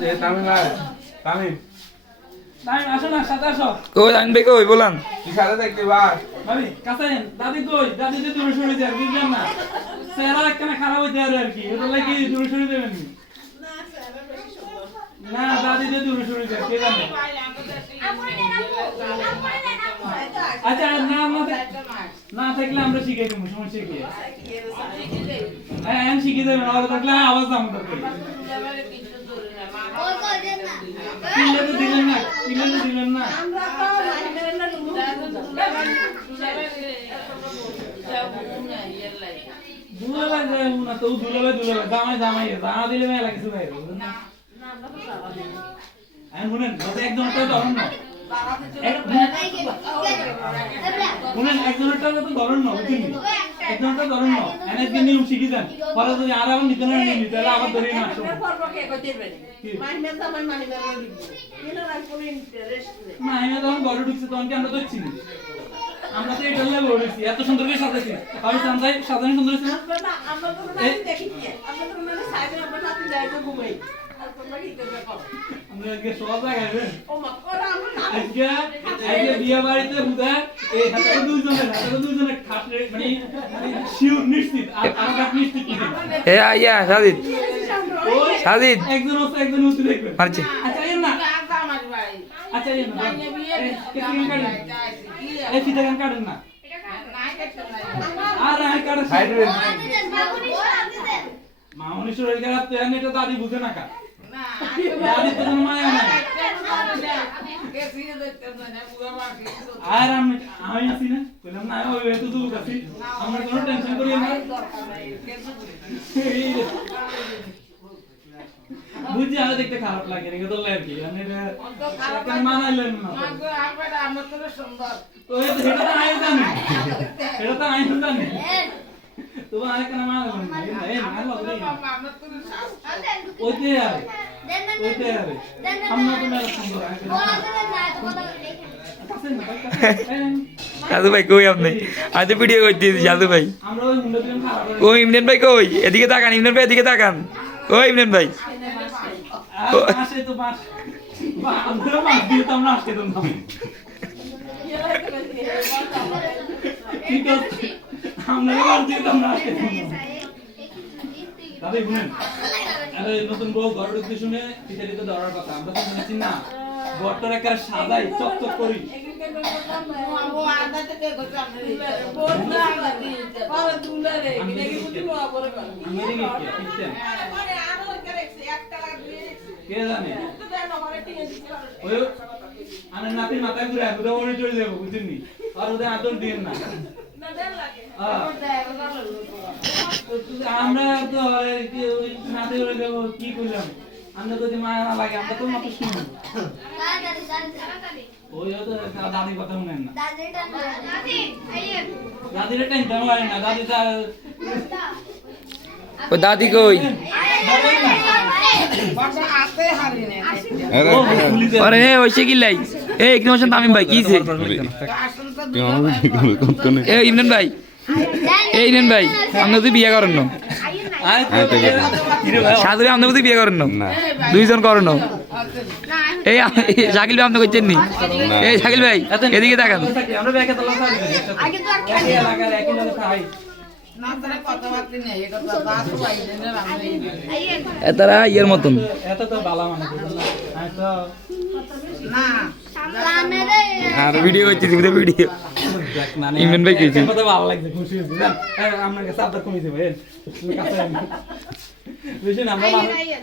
যে তামিম ভাই তামিম তামিম আসো না সাথে আসো কই আইন ভাই কই বলান কি সাথে দেখতে ভাই ভাবি কাছে আইন দাদি কই দাদি যে দূরে সরে যায় বুঝলেন না চেহারা একখানা খারাপ হইতে পারে আর কি এটা লাগি দূরে সরে দেবেন না দাদি যে দূরে সরে যায় কে জানে আচ্ছা না থাকলে আমরা শিখাই দেবো সমস্যা কি হ্যাঁ শিখিয়ে দেবেন আর থাকলে আওয়াজ দাম দিলেন না দুলাভাই যায় না তো দুলাভাই জামাই জানা দিলে মেলা কিছু নাই আমি শুনেন একজনটা ধরুন না শুনেন একজনটা তো ধরুন না বুঝলি একজনটা ধরুন না এনে নিয়ম শিখি যান পরে যদি আর আবার নিতে না নিবি তাহলে আবার ধরে না আসো মাহিমা যখন ঘরে ঢুকছে তখন কি আমরা তো চিনি আমরা তো এটা লেগে উঠেছি এত সুন্দর করে সাজাইছি আমি সাজাই সাজানো সুন্দর হয়েছে আমরা তো দেখি কি আমরা তো মানে সাইডে আমরা রাতে যাই তো ঘুমাই আর তোমরা কি করবে কও আমরা আজকে সব জায়গায় ও মা করে আমরা আজকে বিয়ে বাড়িতে বুঝা এই হাতে দুইজনে খাটলে মানে শিওর নিশ্চিত আর আমরা নিশ্চিত কি এ আইয়া সাজিদ সাজিদ একজন আছে একজন উঠে দেখবে মারছে আচ্ছা এর না আচ্ছা এর না এই ফিতা গান কাটেন না আর আই কাটে সাইড রে মামনি শরীর খারাপ তো এনে তো দাদি বুঝে না কা না দাদি তো মায়া না আর আমি আছি না বললাম না ওই তো দুলুক আছি আমরা কোনো টেনশন করি না বুঝি আর দেখতে খারাপ লাগে রে তো লাগে মানে এটা মানাইলেন না আমরা তো সুন্দর ওই তো এটা তো আই জানি এটা তো আই জানি তোমার আরেকটা মানাইলেন না এই না লাগে আমরা তো ওইতে আর ওইতে আর আমরা তো মেলা সুন্দর সাধু ভাই কই আপনি আজ ভিডিও করতেছি সাধু ভাই আমরা ওই মুন্ডা দিন খারাপ ও ইমরান ভাই কই এদিকে তাকান ইমরান ভাই এদিকে তাকান ও ইমরান ভাই আসে তো বাস বা আমরা বাস দিয়ে তো আমরা আসতে দিতাম ঠিক আছে আমরা বাস দিয়ে তো আমরা আসতে দিতাম দাদা শুনেন আরে নতুন বউ ঘর ঢুকতে শুনে পিতারিতে ধরার কথা আমরা তো শুনেছি না ঘরটার একটা সাজাই চকচক করি ও আদা থেকে গোটা বন্ধা লাগি পরে দুলারে এনে কি বুঝলো পরে কর আমি কি কিছেন পরে আরো করেছে 1 টাকা দিয়ে কে জানে তো দেন আমারে টিকে দিছে ওই আনে নাতি মাথা ঘুরে দুটো ওরে চলে যাবো বুঝিনি আর ওদের আদর দিন না না দেন লাগে আমরা তো ওই নাতি ঘুরে যাবো কি করলাম আমরা যদি মায়া না লাগে আমরা তো মাত্র শুনি ওই তো দাদির কথা শুনেন না দাদির টেনশন লাগে না দাদি তার ও দাদি কই আরে ওইসে কি লাই এই একদম আসেন তামিম ভাই কিছে এই ইমরান ভাই এই ইমরান ভাই আপনি তো বিয়ে করেন না সাধু ভাই আপনি তো বিয়ে করেন না দুইজন করেন না এই শাকিল ভাই আপনি করছেন নি এই শাকিল ভাই এদিকে তাকান আমরা ব্যাগে তো লস আগে তো আর লাগার একই লোক খাই না তারা কথাবার্তা নেই এটা তো বাস পাইছে না আমি এতারা ইয়ের মতন এত তো বালা মানে আমি তো না আর ভিডিও করতেছি ভিডিও ইমরান ভাই কইছে কত ভালো লাগছে খুশি হয়েছি জান আপনার কাছে আদর কমিছে ভাই কাছে বেশি না আমরা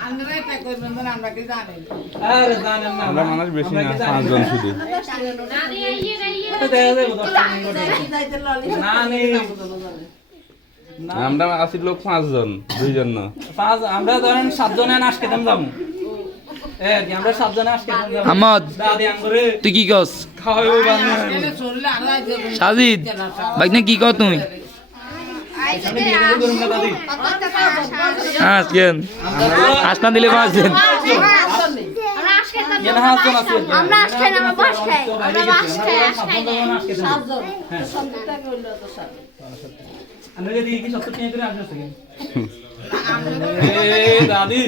আমরা এটা করবেন না আমরা কি জানি আরে জানেন না আমরা মানুষ বেশি না 5 জন শুধু তো দেখা যাবে 10 না নেই আমরা আছি লোক 5 জন 2 জন না পাঁচ আমরা ধরেন 7 জনে নাচ খেতাম যাবো আমরা 7 জনে নাচ খেতাম যাবো আহমদ দাদি আঙ্গুরে তুই কি কস খাওয়াই ওই বানিয়ে এটা চললে আর যাইতে সাজিদ ভাই না কি কও তুমি সামনে বিয়ে করে করুন না দাদি কেন আসনা দিলে পাঁচজন এনা হাত তো আছে আমরা আসছে না আমরা বাস খাই আমরা বাস খাই আমরা যদি কি 70 টাকা করে আসবে আমরা দাদি